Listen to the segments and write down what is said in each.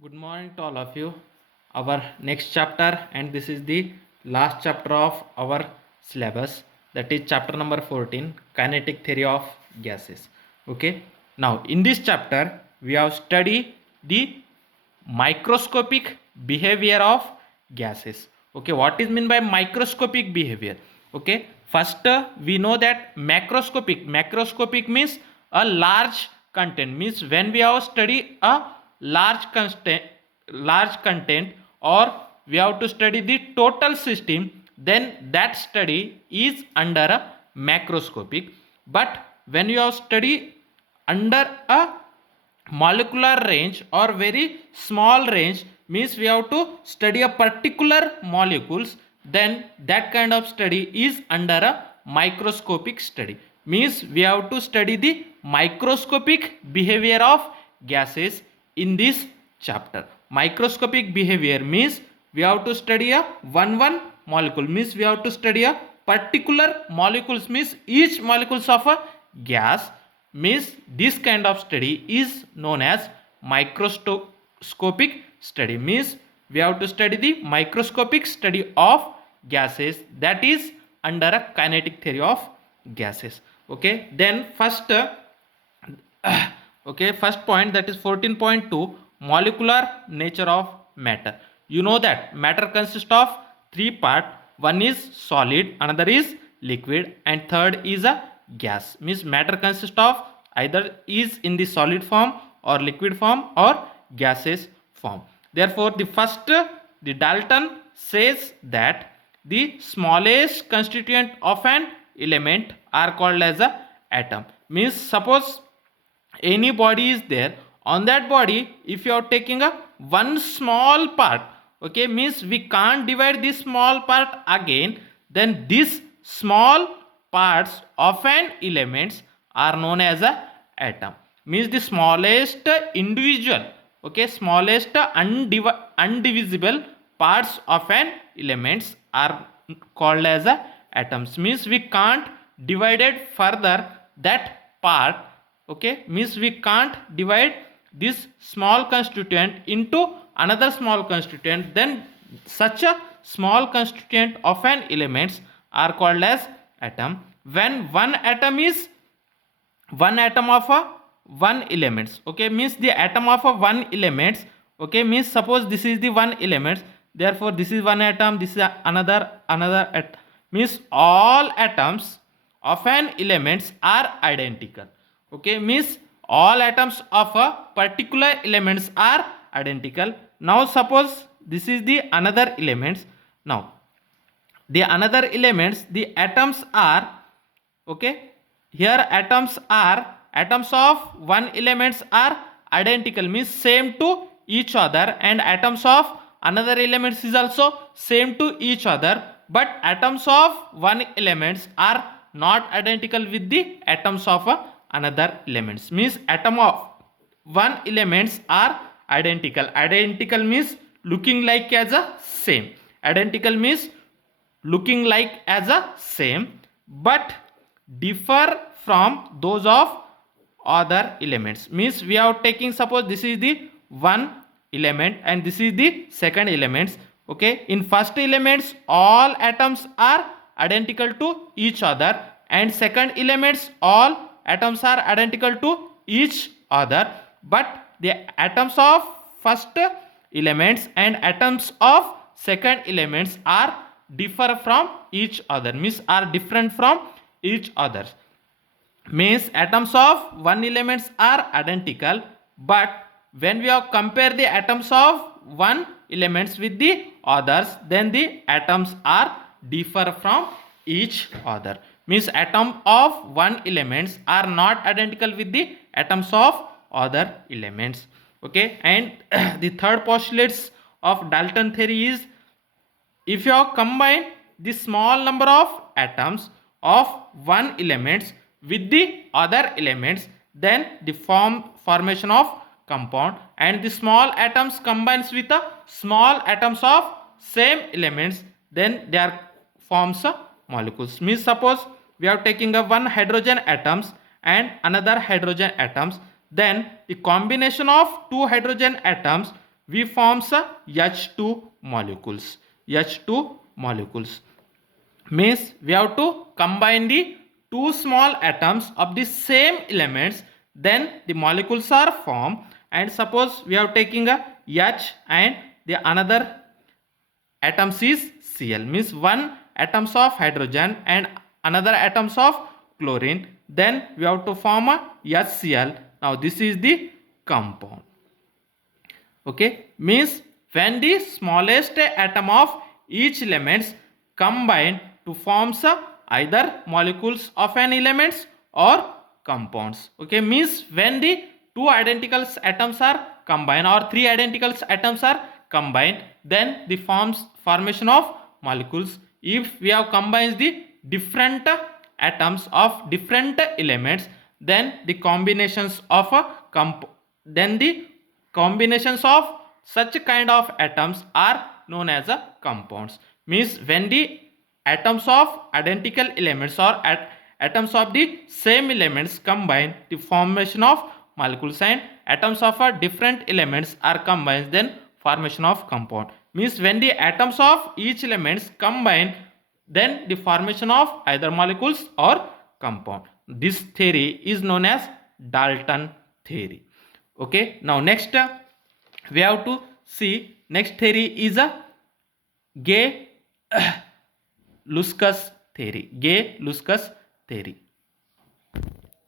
Good morning to all of you. Our next chapter, and this is the last chapter of our syllabus, that is chapter number 14, Kinetic Theory of Gases. Okay, now in this chapter, we have studied the microscopic behavior of gases. Okay, what is meant by microscopic behavior? Okay, first we know that macroscopic means a large content, means when we have studied a large content, or we have to study the total system, then that study is under a macroscopic. But when you have study under a molecular range or very small range, means we have to study a particular molecules, then that kind of study is under a microscopic study. Means we have to study the microscopic behavior of gases in this chapter. Microscopic behavior means we have to study a one molecule, means we have to study a particular molecules, means each molecules of a gas, means this kind of study is known as microscopic study. Means we have to study the microscopic study of gases, that is under a kinetic theory of gases. Okay, then first okay, first point, that is 14.2, molecular nature of matter. You know that matter consists of three part. One is solid, another is liquid, and third is a gas. Means matter consists of either is in the solid form or liquid form or gaseous form. Therefore the first, the Dalton says that the smallest constituent of an element are called as a atom. Means suppose any body is there, on that body if you are taking a one small part, okay, means we can't divide this small part again, then this small parts of an elements are known as a atom. Means the smallest individual, okay, smallest undivisible parts of an elements are called as a atoms. Means we can't divide it further that part, okay, means we can't divide this small constituent into another small constituent, then such a small constituent of an elements are called as atom. When one atom of a one elements, okay, means the atom of a one elements, okay, means suppose this is the one elements, therefore this is one atom, this is another atom, means all atoms of an elements are identical. Okay, means all atoms of a particular elements are identical. Now suppose this is the another elements. Now the another elements, the atoms are, okay, here atoms of one elements are identical, means same to each other, and atoms of another elements is also same to each other, but atoms of one elements are not identical with the atoms of another elements. Means atom of one elements are identical means looking like as a same, identical means looking like as a same, but differ from those of other elements. Means we are taking, suppose this is the one element and this is the second elements, okay, in first elements all atoms are identical to each other, and second elements all atoms are identical to each other, but the atoms of first elements and atoms of second elements are differ from each other, means are different from each other. Means atoms of one elements are identical, but when we have compare the atoms of one elements with the others, then the atoms are differ from each other. Means atom of one elements are not identical with the atoms of other elements. Okay, and the third postulates of Dalton theory is, if you have combined the small number of atoms of one elements with the other elements, then the formation of compound, and the small atoms combines with the small atoms of same elements, then they are forms molecules. Means suppose we are taking a one hydrogen atoms and another hydrogen atoms, then the combination of two hydrogen atoms we forms a H2 molecules. H2 molecules means we have to combine the two small atoms of the same elements, then the molecules are formed. And suppose we are taking a H and the another atoms is Cl, means one atoms of hydrogen and another atoms of chlorine, then we have to form a HCl. Now this is the compound. Okay, means when the smallest atom of each elements combine to forms either molecules of an elements or compounds. Okay, means when the two identical atoms are combined or three identical atoms are combined, then the formation of molecules. If we have combined the different atoms of different elements, then the combinations of combinations of such kind of atoms are known as a compounds. Means when the atoms of identical elements or atoms of the same elements combine, the formation of molecules, and atoms of different elements are combined, then formation of compound. Means when the atoms of each elements combine, then the formation of either molecules or compound. This theory is known as Dalton theory. Okay, now next we have to see next theory is a Gay-Lussac theory. Gay-Lussac theory.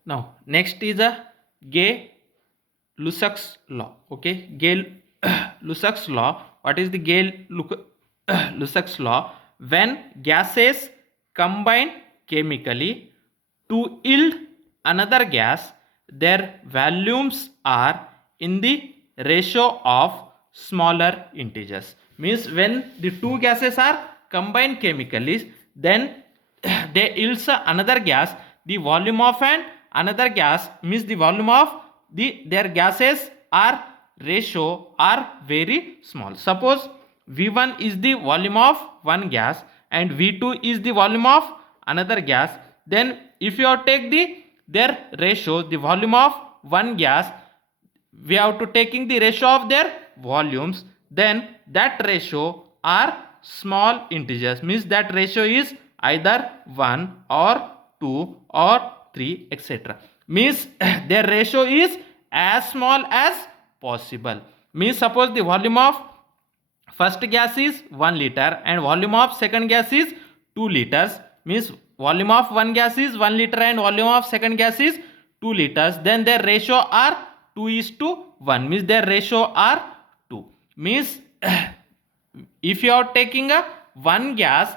Now next is a Gay-Lussac law. Okay, Gay-Lussac law. What is the Gay-Lussac law? When gases combine chemically to yield another gas, their volumes are in the ratio of smaller integers. Means when the two gases are combined chemically, then they yields another gas. The volume of another gas means the volume of their gases are ratio are very small. Suppose V1 is the volume of one gas and V2 is the volume of another gas. Then if you have take their ratio, the volume of one gas, we have to taking the ratio of their volumes, then that ratio are small integers. Means that ratio is either 1 or 2 or 3, etc. Means their ratio is as small as possible. Means suppose the volume of first gas is 1 liter and volume of second gas is 2 liters. Means volume of one gas is 1 liter and volume of second gas is 2 liters. Then their ratio are 2:1. Means their ratio are 2. Means if you are taking a one gas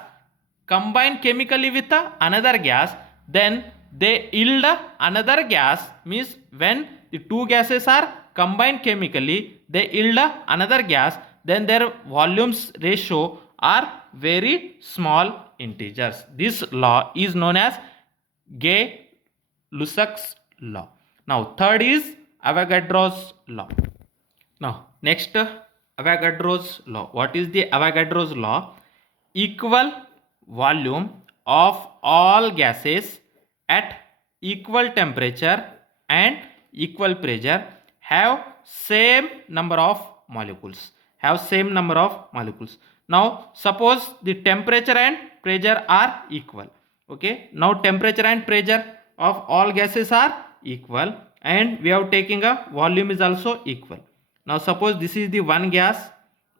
combined chemically with another gas, then they yield another gas. Means when the two gases are combined chemically, they yield another gas, then their volumes ratio are very small integers. This law is known as Gay-Lussac law. Now third is Avogadro's law. Now next, Avogadro's law. What is the Avogadro's law? Equal volume of all gases at equal temperature and equal pressure have same number of molecules. Now suppose the temperature and pressure are equal. Okay, now temperature and pressure of all gases are equal and we are taking a volume is also equal. Now suppose this is the one gas,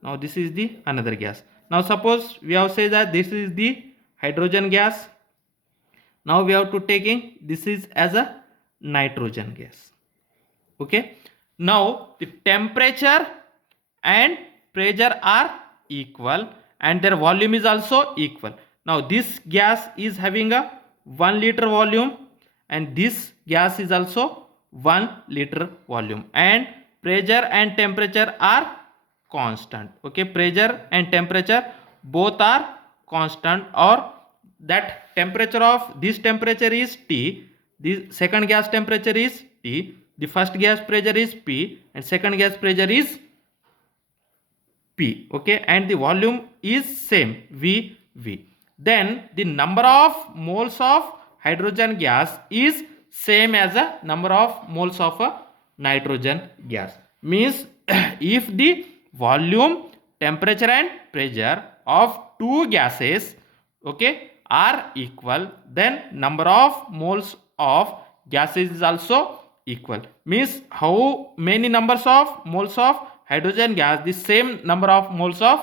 now this is the another gas. Now suppose we have said that this is the hydrogen gas. Now we have to taking this is as a nitrogen gas. Okay, now the temperature and pressure are equal and their volume is also equal. Now this gas is having a 1 liter volume and this gas is also 1 liter volume, and pressure and temperature are constant. Okay, pressure and temperature both are constant, or that temperature of this temperature is T, the second gas temperature is T, the first gas pressure is P and second gas pressure is P. Okay, and the volume is same V. Then the number of moles of hydrogen gas is same as a number of moles of a nitrogen gas. Means if the volume, temperature and pressure of two gases, okay, are equal, then number of moles of gases is also equal. Means how many numbers of moles of hydrogen gas, the same number of moles of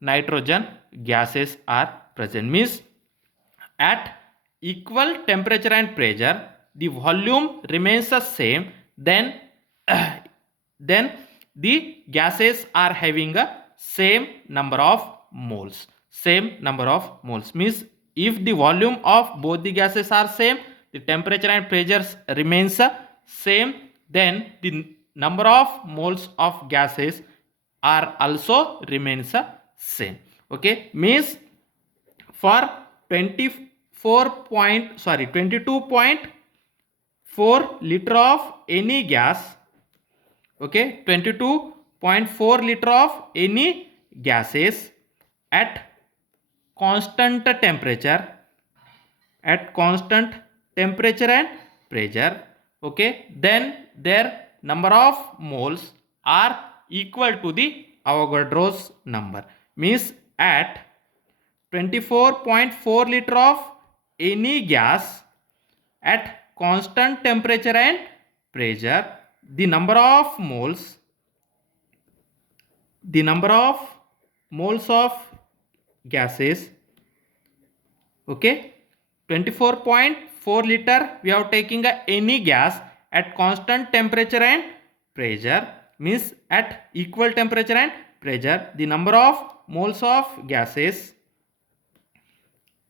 nitrogen gases are present. Means at equal temperature and pressure, the volume remains the same, then then the gases are having a same number of moles. Same number of moles means if the volume of both the gases are same, the temperature and pressures remains same, then the number of moles of gases are also remains same. Okay, means for 22.4 liter of any gas, okay, 22.4 liter of any gases at constant temperature, and pressure, okay, then their number of moles are equal to the Avogadro's number. Means at 24.4 liter of any gas at constant temperature and pressure, the number of moles of gases, okay, 24.4 liter we are taking any gas at constant temperature and pressure, means at equal temperature and pressure the number of moles of gases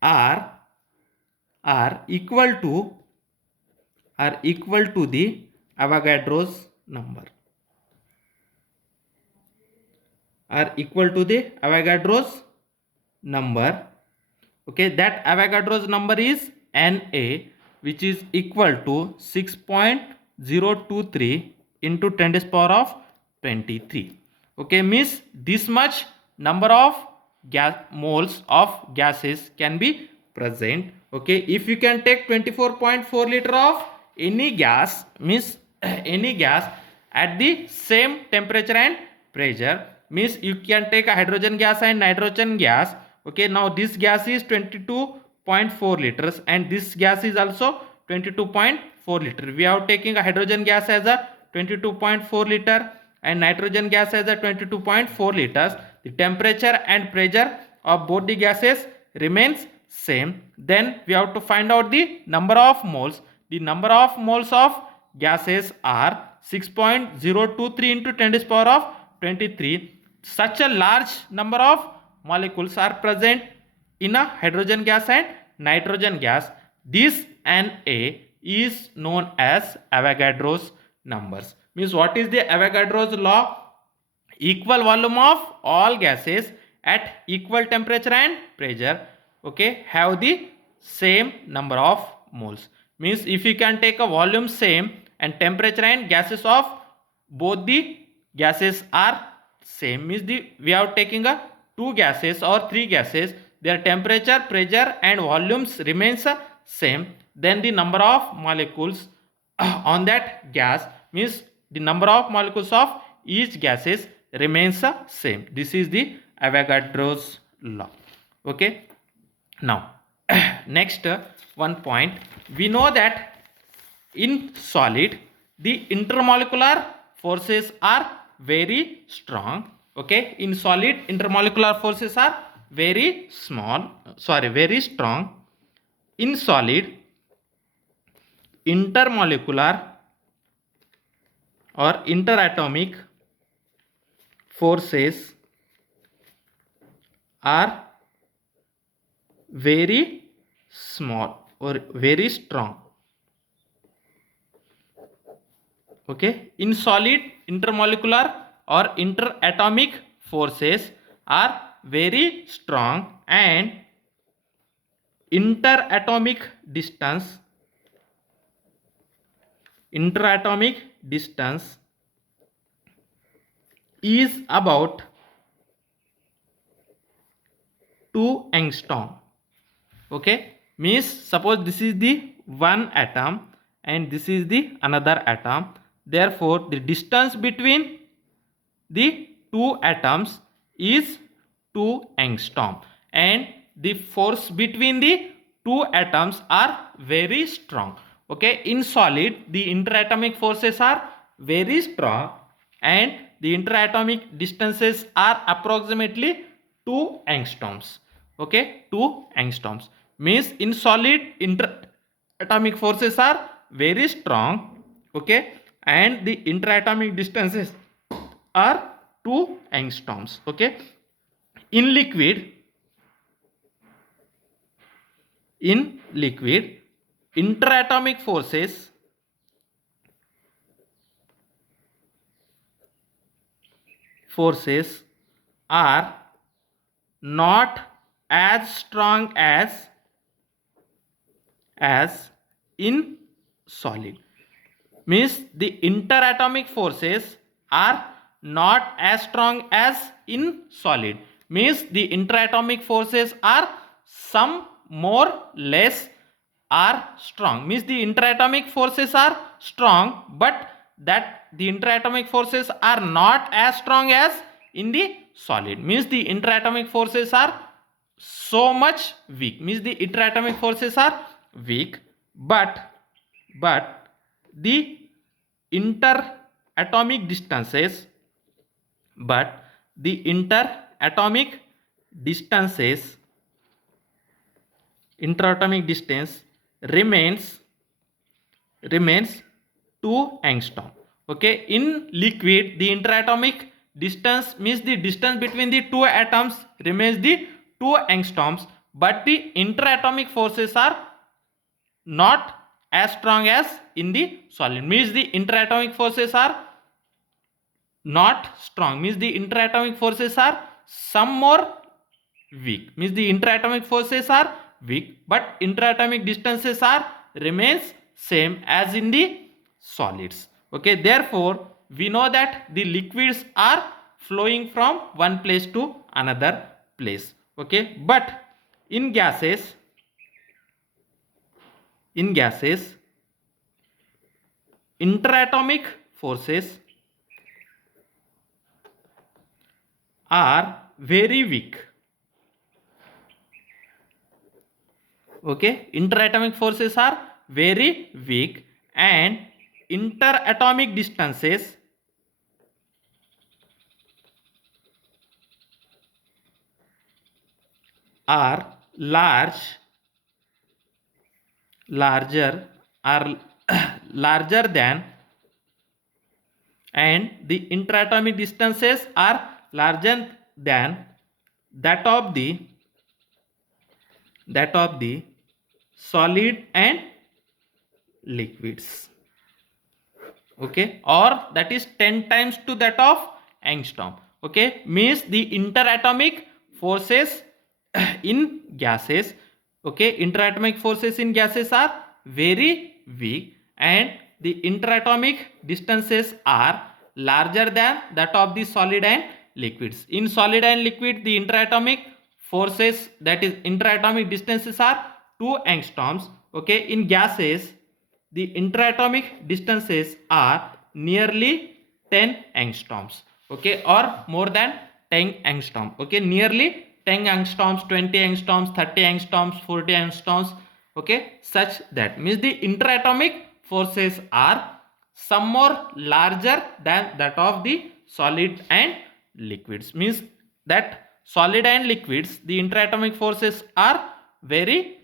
are equal to the Avogadro's number, okay. That Avogadro's number is Na, which is equal to 6.023 into 10 to the power of 23. Okay, means this much number of moles of gases can be present. Okay, if you can take 24.4 liter of any gas, means any gas at the same temperature and pressure, means you can take a hydrogen gas and nitrogen gas. Okay, now this gas is 22.4 liters and this gas is also 22.4 liter. We are taking a hydrogen gas as a 22.4 liter and nitrogen gas as a 22.4 liters. The temperature and pressure of both the gases remains same. Then we have to find out the number of moles. The number of moles of gases are 6.023 into 10 to the power of 23. Such a large number of molecules are present in a hydrogen gas and nitrogen gas. This Na is known as Avogadro's numbers. Means what is the Avogadro's law? Equal volume of all gases at equal temperature and pressure, okay, have the same number of moles. Means if you can take a volume same and temperature and gases of both the gases are same, means we are taking a two gases or three gases, their temperature, pressure and volumes remains same, then the number of molecules on that gas, means the number of molecules of each gases remains same. This is the Avogadro's law. Okay, now next one point, we know that in solid the intermolecular forces are very strong. Okay, in solid intermolecular forces are very strong. In solid intermolecular or interatomic forces are very small or very strong. Okay, in solid intermolecular or interatomic forces are very strong and interatomic distance is about 2 angstrom. Okay, means suppose this is the one atom and this is the another atom, therefore the distance between the two atoms is 2 angstrom, and the force between the two atoms are very strong. Okay, in solid the interatomic forces are very strong and the interatomic distances are approximately 2 angstroms. Okay, 2 angstroms means in solid interatomic forces are very strong. Okay, and the interatomic distances are 2 angstroms. Okay, in liquid interatomic forces are not as strong as in solid. Means the interatomic forces are not as strong as in solid. Means the interatomic forces are some more less are strong. Means the interatomic forces are strong, but that the interatomic forces are not as strong as in the solid. Means the interatomic forces are so much weak. Means the interatomic forces are weak, but the interatomic distances but the interatomic distances interatomic distance remains 2 angstrom. Okay, in liquid the interatomic distance means the distance between the two atoms remains the 2 angstroms, but the interatomic forces are not as strong as in the solid. Means the interatomic forces are not strong. Means the interatomic forces are some more weak. Means the interatomic forces are weak, but interatomic distances are remains same as in the solids. Okay, therefore we know that the liquids are flowing from one place to another place. Okay, but in gases interatomic forces are very weak. Okay, interatomic forces are very weak and interatomic distances are larger than, and the interatomic distances are larger than that of the solid and liquids. Okay, or that is 10 times to that of angstrom. Okay, means the interatomic forces in gases, okay, interatomic forces in gases are very weak and the interatomic distances are larger than that of the solid and liquids. In solid and liquid the interatomic forces, that is interatomic distances, are 2 angstroms. Okay, in gases the interatomic distances are nearly 10 angstroms. Okay, or more than 10 angstrom. Okay, nearly 10 angstroms, 20 angstroms, 30 angstroms, 40 angstroms. Okay, such that means the interatomic forces are some more larger than that of the solid and liquids. Means that solid and liquids the interatomic forces are very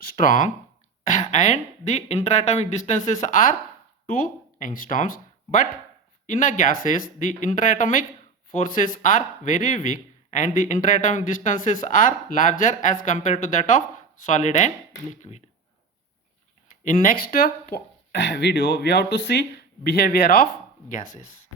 strong and the interatomic distances are 2 angstroms, but in a gases the interatomic forces are very weak and the interatomic distances are larger as compared to that of solid and liquid. In next video we have to see behavior of gases.